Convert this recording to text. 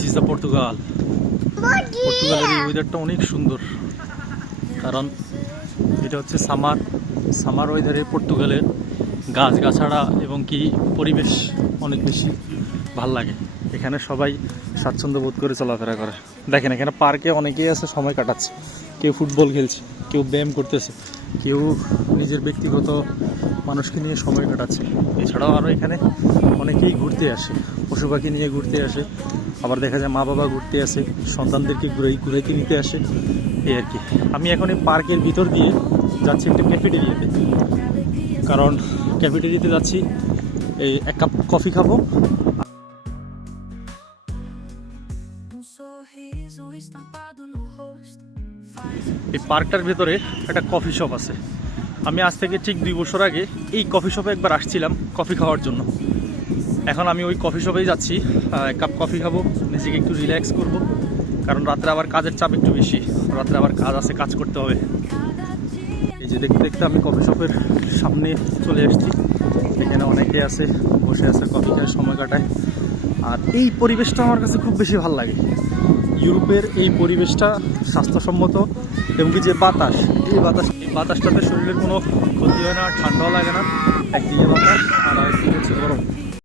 This is the Portugal. পর্তুগালের এই ওয়েদারটা অনেক সুন্দর, কারণ এটা হচ্ছে সামার ওয়েদারে পর্তুগালের গাছগাছাড়া এবং কি পরিবেশ অনেক বেশি ভাল লাগে। এখানে সবাই স্বাচ্ছন্দ্য বোধ করে চলাফেরা করে। দেখেন এখানে পার্কে অনেকেই আছে, সময় কাটাচ্ছে, কেউ ফুটবল খেলছে, কেউ ব্যায়াম করতেছে, কেউ নিজের ব্যক্তিগত মানুষকে নিয়ে সময় কাটাচ্ছে। এছাড়াও আরও এখানে অনেকেই ঘুরতে আসে, পশু পাখি নিয়ে ঘুরতে আসে, আবার দেখা যায় মা বাবা ঘুরতে আসে, সন্তানদেরকে ঘুরাইতে নিতে আসে, এই আর কি। আমি এখন এই পার্কের ভিতর দিয়ে যাচ্ছি একটা ক্যাফেটেরিয়াতে, কারণ ক্যাফেটেরিয়াতে যাচ্ছি এই এক কাপ কফি খাবো। এই পার্কটার ভেতরে একটা কফি শপ আছে। আমি আজ থেকে ঠিক 2 বছর আগে এই কফি শপে একবার আসছিলাম কফি খাওয়ার জন্য। এখন আমি ওই কফি শপেই যাচ্ছি, এক কাপ কফি খাবো, নিজেকে একটু রিল্যাক্স করব, কারণ রাত্রে আবার কাজের চাপ একটু বেশি, রাত্রে আবার কাজ আছে, কাজ করতে হবে। এই যে দেখতে দেখতে আমি কফি শপের সামনে চলে এসেছি। এখানে অনেকে আছে, বসে আছে, কফি খায়, সময় কাটায়। আর এই পরিবেশটা আমার কাছে খুব বেশি ভালো লাগে। ইউরোপের এই পরিবেশটা স্বাস্থ্যসম্মত, এবং কি যে বাতাস, এই বাতাসটাতে শরীরের কোনো ক্ষতি হয় না, ঠান্ডাও লাগে না। একদিকে বাতাস আর আরেকদিকে হচ্ছে গরম।